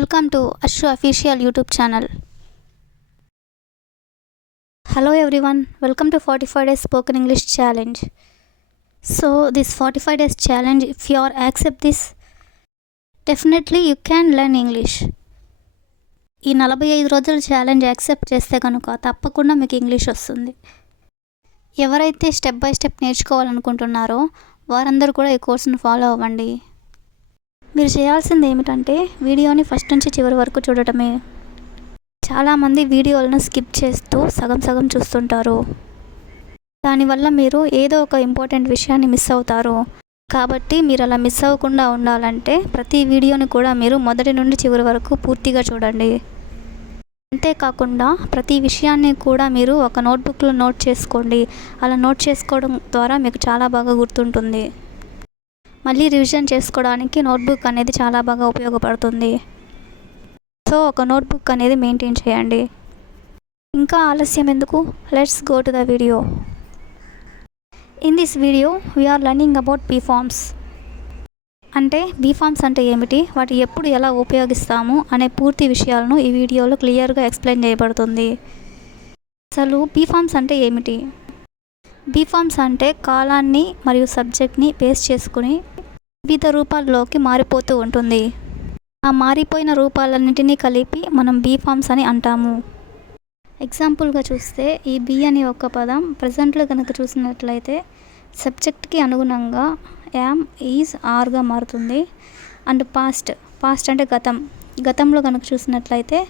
Welcome to Ashu official YouTube channel. Hello everyone, welcome to 45 days spoken English challenge. So this 45 days challenge, if you are accept this, definitely you can learn English. ఈ 45 రోజుల challenge accept చేస్తే కనుక తప్పకుండా మీకు English వస్తుంది. ఎవరైతే step by step నేర్చుకోవాలనుకుంటున్నారో వారందరూ కూడా ఈ కోర్సును ఫాలో అవ్వండి. మీరు చేయాల్సింది ఏమిటంటే వీడియోని ఫస్ట్ నుంచి చివరి వరకు చూడటమే. చాలామంది వీడియోలను స్కిప్ చేస్తూ సగం చూస్తుంటారు. దానివల్ల మీరు ఏదో ఒక ఇంపార్టెంట్ విషయాన్ని మిస్ అవుతారు. కాబట్టి మీరు అలా మిస్ అవ్వకుండా ఉండాలంటే ప్రతి వీడియోని కూడా మీరు మొదటి నుండి చివరి వరకు పూర్తిగా చూడండి. అంతేకాకుండా ప్రతి విషయాన్ని కూడా మీరు ఒక నోట్బుక్లో నోట్ చేసుకోండి. అలా నోట్ చేసుకోవడం ద్వారా మీకు చాలా బాగా గుర్తుంటుంది. మళ్ళీ రివిజన్ చేసుకోవడానికి నోట్బుక్ అనేది చాలా బాగా ఉపయోగపడుతుంది. సో ఒక నోట్బుక్ అనేది మెయింటైన్ చేయండి. ఇంకా ఆలస్యం ఎందుకు, let's go to the video. In this video we're learning about be forms. అంటే బీ ఫార్మ్స్ అంటే ఏమిటి, వాటి ఎప్పుడు ఎలా ఉపయోగిస్తాము అనే పూర్తి విషయాలను ఈ వీడియోలో క్లియర్గా ఎక్స్ప్లెయిన్ చేయబడుతుంది. అసలు బీ ఫార్మ్స్ అంటే ఏమిటి? బీ ఫార్మ్స్ అంటే కాలాన్ని మరియు సబ్జెక్ట్ని బేస్ చేసుకుని వివిధ రూపాల్లోకి మారిపోతూ ఉంటుంది. ఆ మారిపోయిన రూపాలన్నింటినీ కలిపి మనం బీ ఫార్మ్స్ అని అంటాము. ఎగ్జాంపుల్గా చూస్తే ఈ బీ అనే ఒక పదం ప్రజెంట్లో కనుక చూసినట్లయితే సబ్జెక్ట్కి అనుగుణంగా యామ్, ఈజ్, ఆర్గా మారుతుంది. అండ్ పాస్ట్ అంటే గతంలో కనుక చూసినట్లయితే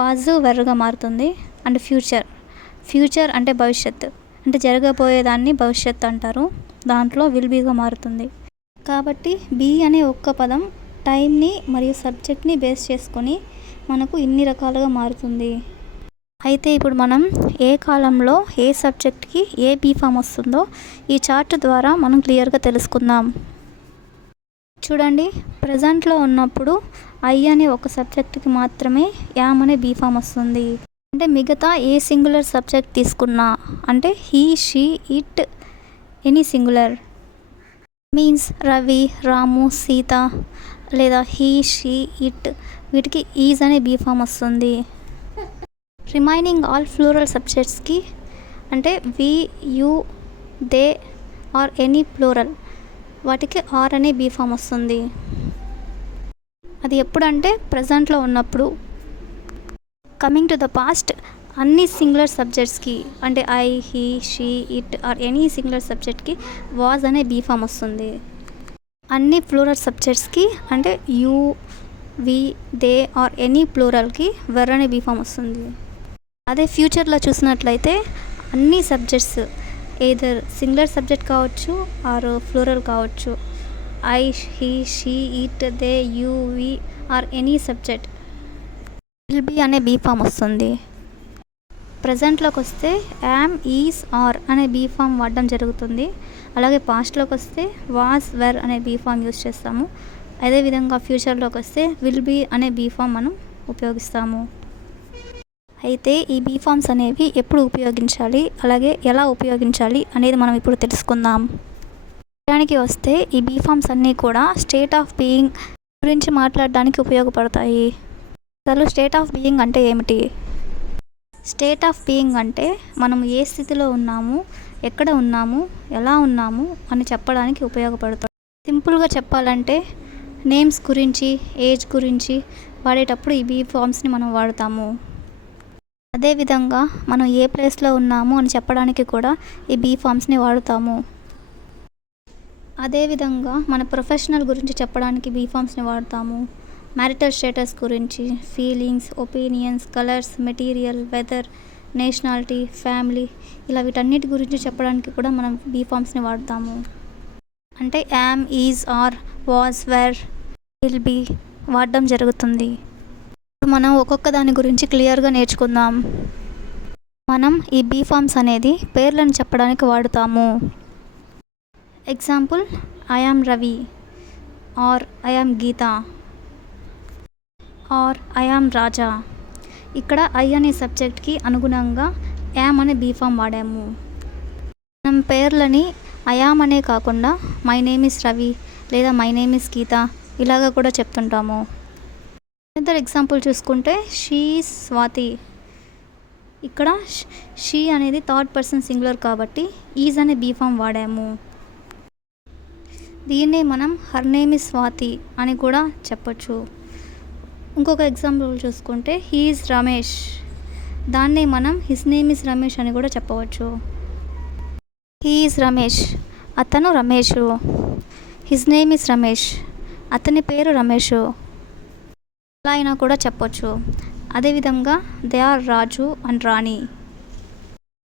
వాజ్, వెర్గా మారుతుంది. అండ్ ఫ్యూచర్ అంటే భవిష్యత్తు, అంటే జరగబోయేదాన్ని భవిష్యత్తు అంటారు. దాంట్లో విల్ బీగా మారుతుంది. కాబట్టి బీ అనే ఒక్క పదం టైంని మరియు సబ్జెక్ట్ని బేస్ చేసుకొని మనకు ఇన్ని రకాలుగా మారుతుంది. అయితే ఇప్పుడు మనం ఏ కాలంలో ఏ సబ్జెక్ట్కి ఏ బీ ఫామ్ వస్తుందో ఈ చార్ట్ ద్వారా మనం క్లియర్గా తెలుసుకుందాం. చూడండి, ప్రజెంట్లో ఉన్నప్పుడు ఐ అనే ఒక సబ్జెక్ట్కి మాత్రమే యామ్ అనే బీ ఫామ్ వస్తుంది. అంటే మిగతా ఏ సింగులర్ సబ్జెక్ట్ తీసుకున్నా, అంటే he, she, it, any singular means Ravi, Ramu, Sita లేదా హీ, షీ, ఇట్, వీటికి ఈజ్ అనే బీ ఫామ్ వస్తుంది. రిమైనింగ్ ఆల్ ప్లూరల్ సబ్జెక్ట్స్కి అంటే we, you, they or any plural వాటికి ఆర్ అనే బీ ఫామ్ వస్తుంది. అది ఎప్పుడంటే ప్రజెంట్లో ఉన్నప్పుడు. కమింగ్ టు ద పాస్ట్, అన్ని సింగులర్ సబ్జెక్ట్స్కి అంటే I, he, she, it or any singular సబ్జెక్ట్కి వాజ్ అనే బీ ఫామ్ వస్తుంది. అన్ని ప్లూరల్ సబ్జెక్ట్స్కి అంటే you, we, they or any ప్లూరల్కి వెర్ అనే బీ ఫామ్ వస్తుంది. అదే ఫ్యూచర్లో చూసినట్లయితే అన్ని సబ్జెక్ట్స్ ఏదర్ సింగులర్ సబ్జెక్ట్ కావచ్చు ఆర్ ప్లూరల్ కావచ్చు, I, he, she, it, they, you, we or any subject will be అనే బీ ఫామ్ వస్తుంది. ప్రజెంట్లోకి వస్తే యామ్, ఈజ్, ఆర్ అనే బీ ఫామ్ వాడడం జరుగుతుంది. అలాగే పాస్ట్లోకి వస్తే వాజ్, వెర్ అనే బీ ఫామ్ యూజ్ చేస్తాము. అదేవిధంగా ఫ్యూచర్లోకి వస్తే విల్ బీ అనే బీ ఫామ్ మనం ఉపయోగిస్తాము. అయితే ఈ బీ ఫామ్స్ అనేవి ఎప్పుడు ఉపయోగించాలి, అలాగే ఎలా ఉపయోగించాలి అనేది మనం ఇప్పుడు తెలుసుకుందాం. విషయానికి వస్తే ఈ బీ ఫామ్స్ అన్నీ కూడా స్టేట్ ఆఫ్ బీయింగ్ గురించి మాట్లాడడానికి ఉపయోగపడతాయి. అసలు స్టేట్ ఆఫ్ బీయింగ్ అంటే ఏమిటి? స్టేట్ ఆఫ్ బీయింగ్ అంటే మనం ఏ స్థితిలో ఉన్నాము, ఎక్కడ ఉన్నాము, ఎలా ఉన్నాము అని చెప్పడానికి ఉపయోగపడుతుంది. సింపుల్గా చెప్పాలంటే నేమ్స్ గురించి, ఏజ్ గురించి వాడేటప్పుడు ఈ బీ ఫామ్స్ని మనం వాడతాము. అదేవిధంగా మనం ఏ ప్లేస్లో ఉన్నాము అని చెప్పడానికి కూడా ఈ బీ ఫామ్స్ని వాడుతాము. అదేవిధంగా మన ప్రొఫెషనల్ గురించి చెప్పడానికి బీ ఫామ్స్ని వాడతాము. మ్యారిటల్ స్టేటస్ గురించి, feelings, opinions, colours, material, weather, nationality, family ఇలా వీటన్నిటి గురించి చెప్పడానికి కూడా మనం బీ ఫామ్స్ని వాడతాము. అంటే am, is, are, was, were, will be వాడడం జరుగుతుంది. ఇప్పుడు మనం ఒక్కొక్క దాని గురించి క్లియర్గా నేర్చుకుందాం. మనం ఈ బీ ఫామ్స్ అనేది పేర్లను చెప్పడానికి వాడుతాము. Example, I am Ravi or I am Geeta or I am Raja. ఇక్కడ ఐ అనే సబ్జెక్ట్కి అనుగుణంగా యామ్ అనే బీ ఫామ్ వాడాము. మనం పేర్లని ఐ యామ్ అనే కాకుండా మై నేమ్ ఇస్ రవి లేదా మై నేమ్ ఇస్ గీత ఇలాగ కూడా చెప్తుంటాము. ఇద్దరు ఎగ్జాంపుల్ చూసుకుంటే షీ స్వాతి. ఇక్కడ షీ అనేది థర్డ్ పర్సన్ సింగులర్ కాబట్టి ఈజ్ అనే బీ ఫామ్ వాడాము. దీన్నే మనం హర్ నేమ్ ఇస్ స్వాతి అని కూడా చెప్పొచ్చు. ఇంకొక ఎగ్జాంపుల్ చూసుకుంటే హీ ఈజ్ రమేష్. దాన్నే మనం హిస్ నేమ్ ఇస్ రమేష్ అని కూడా చెప్పవచ్చు. హీ ఈజ్ రమేష్, అతను Ramesh. His name is Ramesh, అతని పేరు రమేషు. అలా అయినా కూడా చెప్పొచ్చు. అదేవిధంగా దే ఆర్ రాజు అండ్ రాణి.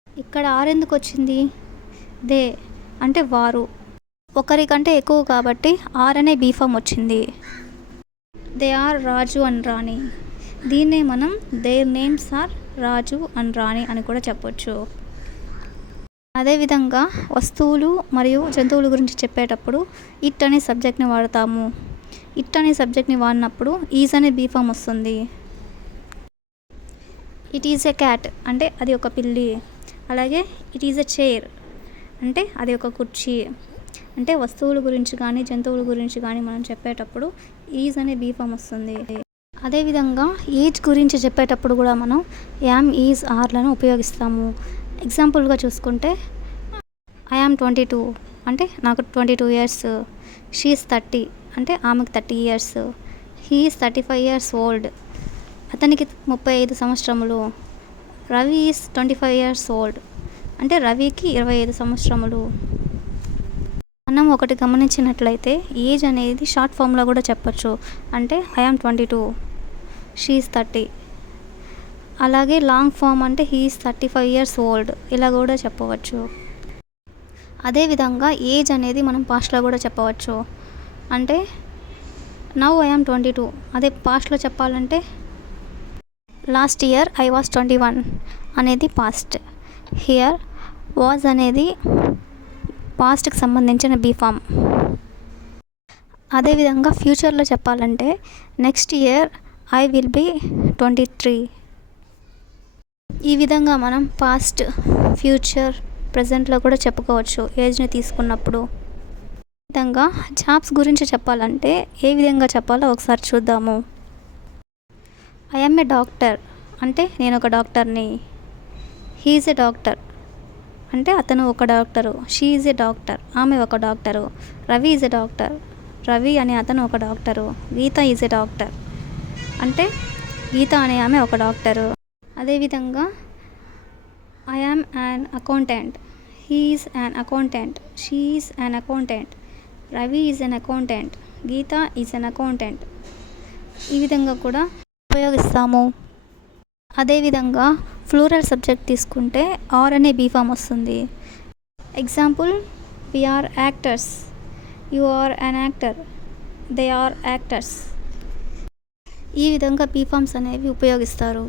ఇక్కడ ఆర్ ఎందుకు వచ్చింది? దే అంటే వారు, ఒకరికంటే ఎక్కువ కాబట్టి ఆర్ అనే బీ ఫామ్ వచ్చింది. They are Raju and Rani. దీన్నే మనం their names are Raju and Rani అని కూడా చెప్పొచ్చు. అదేవిధంగా వస్తువులు మరియు జంతువుల గురించి చెప్పేటప్పుడు ఇట్ అనే సబ్జెక్ట్ని వాడతాము. ఇట్ అనే సబ్జెక్ట్ని వాడినప్పుడు ఈజ్ అనే బీ ఫామ్ వస్తుంది. ఇట్ ఈజ్ ఎ క్యాట్ అంటే అది ఒక పిల్లి. అలాగే ఇట్ ఈజ్ ఎ చైర్ అంటే అది ఒక కుర్చీ. అంటే వస్తువుల గురించి కానీ జంతువుల గురించి కానీ మనం చెప్పేటప్పుడు ఈజ్ అనే బీ ఫామ్ వస్తుంది. అదేవిధంగా ఏజ్ గురించి చెప్పేటప్పుడు కూడా మనం యామ్, ఈజ్, ఆర్లను ఉపయోగిస్తాము. ఎగ్జాంపుల్గా చూసుకుంటే ఐ యామ్ 22 అంటే నాకు 22 years. షీ ఈజ్ 30 అంటే ఆమెకు 30 years. He is 35 years old అతనికి 35 సంవత్సరములు. రవి ఈజ్ 25 years old అంటే రవికి 25 సంవత్సరములు. మనం ఒకటి గమనించినట్లయితే ఏజ్ అనేది షార్ట్ ఫామ్లో కూడా చెప్పచ్చు. అంటే ఐ యామ్ 22, షీ ఈజ్ 30. అలాగే లాంగ్ ఫామ్ అంటే హీ ఈజ్ 35 years old ఇలా కూడా చెప్పవచ్చు. అదేవిధంగా ఏజ్ అనేది మనం పాస్ట్లో కూడా చెప్పవచ్చు. అంటే నౌ ఐ యామ్ 22 అదే పాస్ట్లో చెప్పాలంటే లాస్ట్ ఇయర్ ఐ వాస్ 21 అనేది పాస్ట్. హియర్ వాజ్ అనేది పాస్ట్కి సంబంధించిన బీ ఫామ్. అదేవిధంగా ఫ్యూచర్లో చెప్పాలంటే next year I will be 23. ఈ విధంగా మనం పాస్ట్, ఫ్యూచర్, ప్రజెంట్లో కూడా చెప్పుకోవచ్చు ఏజ్ని తీసుకున్నప్పుడు. విధంగా జాబ్స్ గురించి చెప్పాలంటే ఏ విధంగా చెప్పాలో ఒకసారి చూద్దాము. ఐ యామ్ ఏ డాక్టర్ అంటే నేను ఒక డాక్టర్ని. హీ ఈజ్ ఎ డాక్టర్ అంటే అతను ఒక doctor. She is a doctor ఆమె ఒక doctor. Ravi is a doctor Ravi అనే అతను ఒక doctor. Geeta is a doctor అంటే గీత అనే ఆమె ఒక డాక్టరు. అదేవిధంగా I am an accountant. He is an accountant. She is an accountant. Ravi is an accountant. Geeta is an accountant. ఈ విధంగా కూడా ఉపయోగిస్తాము. అదేవిధంగా ఫ్లూరల్ సబ్జెక్ట్ తీసుకుంటే ఆర్ అనే బీ ఫామ్ వస్తుంది. Example we are actors. You are an actor. They are actors. ఈ విధంగా బీ ఫామ్స్ అనేవి ఉపయోగిస్తారు.